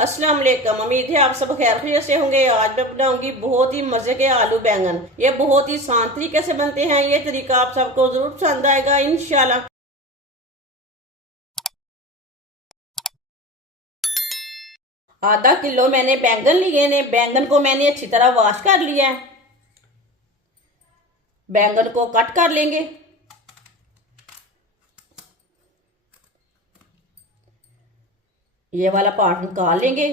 अस्सलाम वालेकुम। उम्मीद है आप सब खैर खैरियत से होंगे। आज मैं बनाऊंगी बहुत ही मजे के आलू बैंगन। ये बहुत ही आसान तरीके से बनते हैं। ये तरीका आप सबको जरूर पसंद आएगा इंशाल्लाह। आधा किलो मैंने बैंगन लिए ने। बैंगन को मैंने अच्छी तरह वॉश कर लिया है। बैंगन को कट कर लेंगे। ये वाला पार्ट निकाल लेंगे।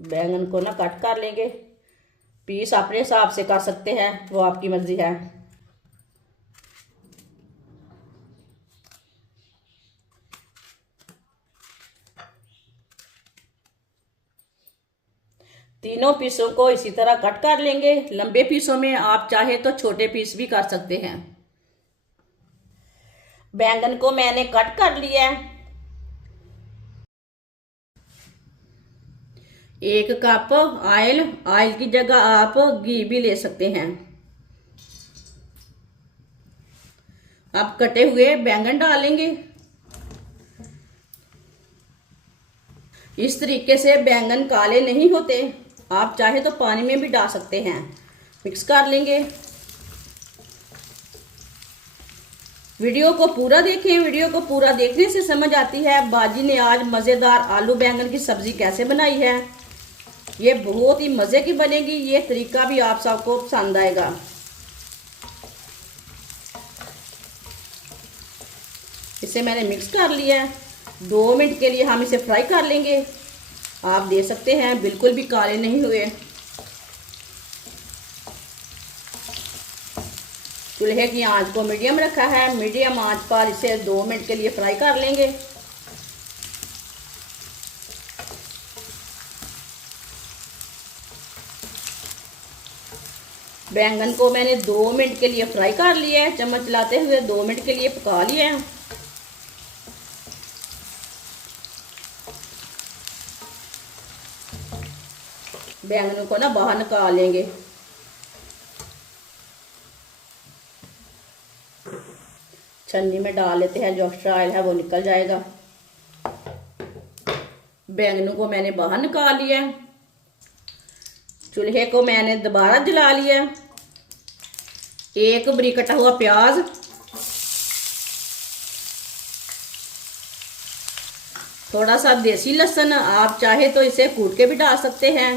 बैंगन को ना कट कर लेंगे। पीस अपने हिसाब से कर सकते हैं, वो आपकी मर्जी है। तीनों पीसों को इसी तरह कट कर लेंगे। लंबे पीसों में आप चाहे तो छोटे पीस भी कर सकते हैं। बैंगन को मैंने कट कर लिया है। 1 कप ऑयल। ऑयल की जगह आप घी भी ले सकते हैं। अब कटे हुए बैंगन डालेंगे। इस तरीके से बैंगन काले नहीं होते। आप चाहे तो पानी में भी डाल सकते हैं। मिक्स कर लेंगे। वीडियो को पूरा देखें। वीडियो को पूरा देखने से समझ आती है बाजी ने आज मज़ेदार आलू बैंगन की सब्जी कैसे बनाई है। ये बहुत ही मज़े की बनेगी। ये तरीका भी आप सबको पसंद आएगा। इसे मैंने मिक्स कर लिया है। 2 मिनट के लिए हम इसे फ्राई कर लेंगे। आप देख सकते हैं बिल्कुल भी काले नहीं हुए। चूल्हे की आंच को मीडियम रखा है। मीडियम आंच पर इसे 2 मिनट के लिए फ्राई कर लेंगे। बैंगन को मैंने 2 मिनट के लिए फ्राई कर लिया है। चम्मच चलाते हुए 2 मिनट के लिए पका लिया है। बैंगनों को ना बाहर निकाल लेंगे। छन्नी में डाल लेते हैं, जो एक्स्ट्रा ऑयल है वो निकल जाएगा। बैंगनों को मैंने बाहर निकाल लिया है। चूल्हे को मैंने दोबारा जला लिया। 1 बारीक कटा हुआ प्याज, थोड़ा सा देसी लहसुन। आप चाहे तो इसे कूट के भी डाल सकते हैं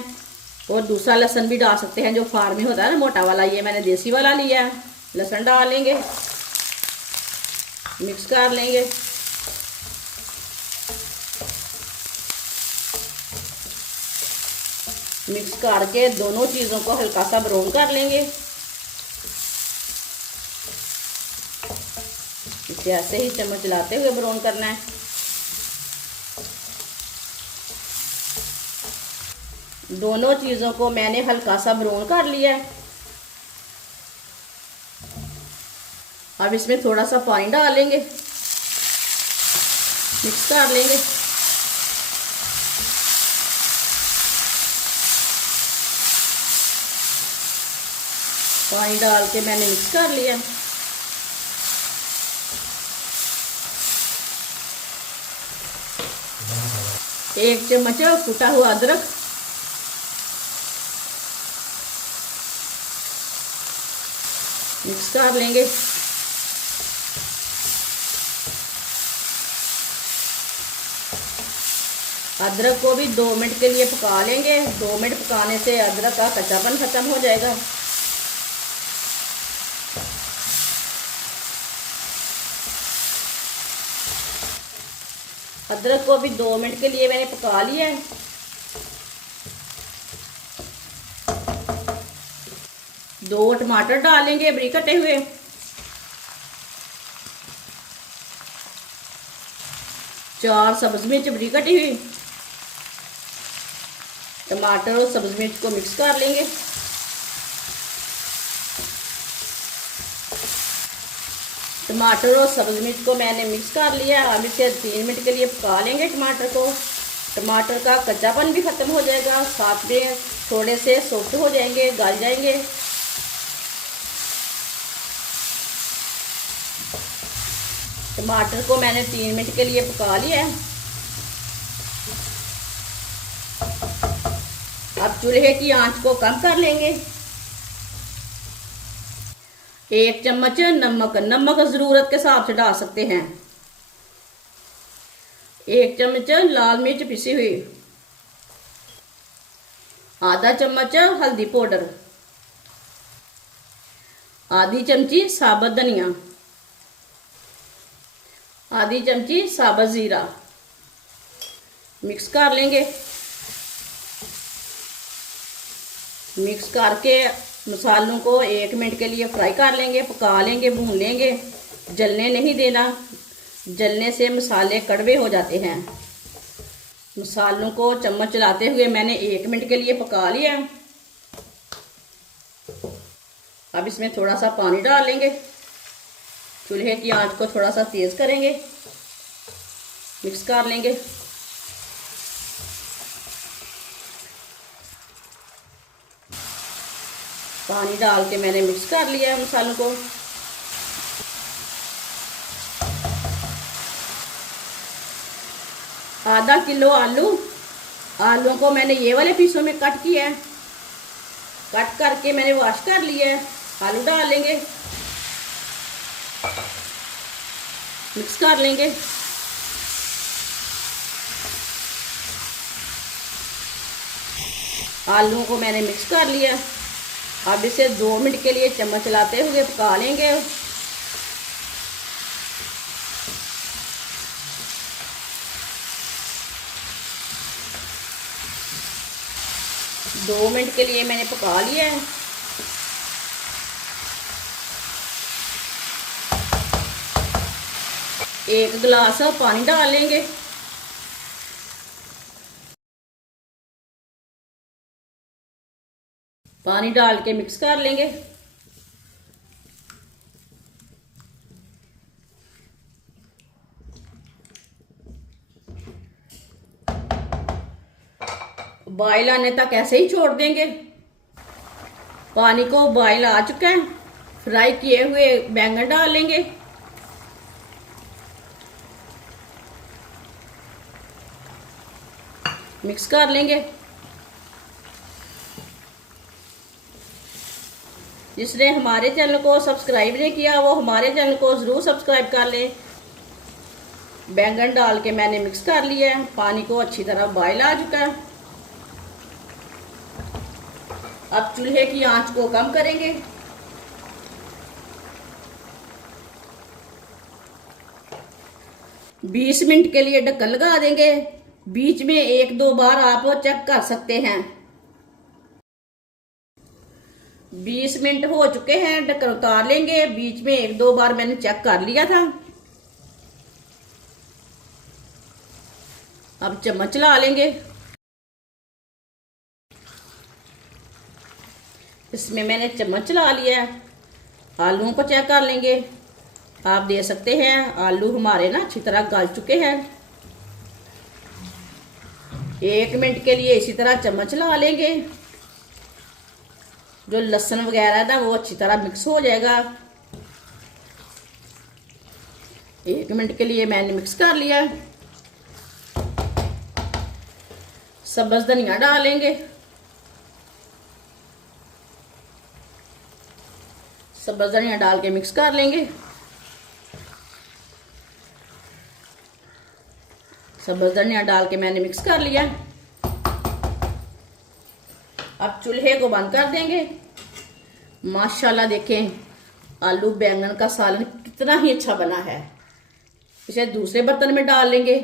और दूसरा लहसुन भी डाल सकते हैं जो फार्म में होता है ना, मोटा वाला। ये मैंने देसी वाला लिया है। लहसुन डाल लेंगे। मिक्स कर लेंगे। मिक्स करके दोनों चीज़ों को हल्का सा ब्राउन कर लेंगे। इसे ऐसे ही चम्मच चलाते हुए ब्राउन करना है। दोनों चीज़ों को मैंने हल्का सा ब्राउन कर लिया है। अब इसमें थोड़ा सा पानी डाल लेंगे। मिक्स कर लेंगे। पानी डाल के मैंने मिक्स कर लिया। 1 चम्मच कुटा हुआ अदरक, मिक्स कर लेंगे। अदरक को भी 2 मिनट के लिए पका लेंगे। 2 मिनट पकाने से अदरक का कच्चापन खत्म हो जाएगा। अदरक को भी 2 मिनट के लिए मैंने पका लिया है। दो टमाटर डालेंगे बारीक कटे हुए। चार सब्ज मिर्च बारीक कटी हुई। टमाटर और सब्ज मिर्च को मिक्स कर लेंगे। टमाटर और सब्ज मिर्च को मैंने मिक्स कर लिया। अब इसे 3 मिनट के लिए पका लेंगे टमाटर को। टमाटर का कच्चापन भी खत्म हो जाएगा, साथ में थोड़े से सॉफ्ट हो जाएंगे, गल जाएंगे। टमाटर को मैंने 3 मिनट के लिए पका लिया है। अब चूल्हे की आंच को कम कर लेंगे। 1 चम्मच नमक, नमक जरूरत के हिसाब से डाल सकते हैं। 1 चम्मच लाल मिर्च पिसी हुई, आधा चम्मच हल्दी पाउडर, आधी चमची साबुत धनिया, आधी चमची साबुत जीरा। मिक्स कर लेंगे। मिक्स करके मसालों को 1 मिनट के लिए फ्राई कर लेंगे, पका लेंगे, भून लेंगे। जलने नहीं देना, जलने से मसाले कड़वे हो जाते हैं। मसालों को चम्मच चलाते हुए मैंने 1 मिनट के लिए पका लिया। अब इसमें थोड़ा सा पानी डाल लेंगे। चूल्हे की आंच को थोड़ा सा तेज करेंगे, मिक्स कर लेंगे। पानी डाल के मैंने मिक्स कर लिया है मसालों को। आधा किलो आलू को मैंने ये वाले पीसों में कट किया है। कट करके मैंने वॉश कर लिया है। आलू डाल लेंगे, मिक्स कर लेंगे। आलू को मैंने मिक्स कर लिया। अब इसे 2 मिनट के लिए चम्मच चलाते हुए पका लेंगे। दो मिनट के लिए मैंने पका लिया है। एक गिलास पानी डाल लेंगे। पानी डाल के मिक्स कर लेंगे। बॉयल आने तक ऐसे ही छोड़ देंगे। पानी को बॉयल आ चुका है। फ्राई किए हुए बैंगन डाल लेंगे। मिक्स कर लेंगे। जिसने हमारे चैनल को सब्सक्राइब नहीं किया वो हमारे चैनल को जरूर सब्सक्राइब कर लें। बैंगन डाल के मैंने मिक्स कर लिया है। पानी को अच्छी तरह बॉयल आ चुका है। अब चूल्हे की आंच को कम करेंगे। बीस मिनट के लिए ढक्कन लगा देंगे। बीच में 1-2 बार आप चेक कर सकते हैं। 20 मिनट हो चुके हैं, ढक्कन उतार लेंगे। बीच में 1-2 बार मैंने चेक कर लिया था। अब चम्मच चला लेंगे। इसमें मैंने चम्मच चला लिया है। आलूओं को चेक कर लेंगे। आप दे सकते हैं आलू हमारे ना अच्छी तरह गल चुके हैं। 1 मिनट के लिए इसी तरह चम्मच चला लेंगे। जो लहसुन वगैरह है ना वो अच्छी तरह मिक्स हो जाएगा। 1 मिनट के लिए मैंने मिक्स कर लिया। सब्ज धनिया डालेंगे। सब्ज धनिया डाल के मिक्स कर लेंगे। सब्ज धनिया डाल के मैंने मिक्स कर लिया। अब चूल्हे को बंद कर देंगे। माशाल्लाह देखें आलू बैंगन का सालन कितना ही अच्छा बना है। इसे दूसरे बर्तन में डाल लेंगे।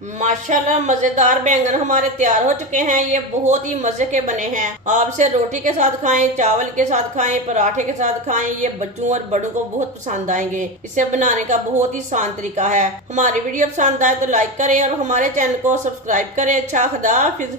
माशाल्लाह मजेदार बैंगन हमारे तैयार हो चुके हैं। ये बहुत ही मजे के बने हैं। आप इसे रोटी के साथ खाएं, चावल के साथ खाएं, पराठे के साथ खाएं। ये बच्चों और बड़ों को बहुत पसंद आएंगे। इसे बनाने का बहुत ही आसान तरीका है। हमारी वीडियो पसंद आए तो लाइक करें और हमारे चैनल को सब्सक्राइब करें। अच्छा खुदा हाफिज।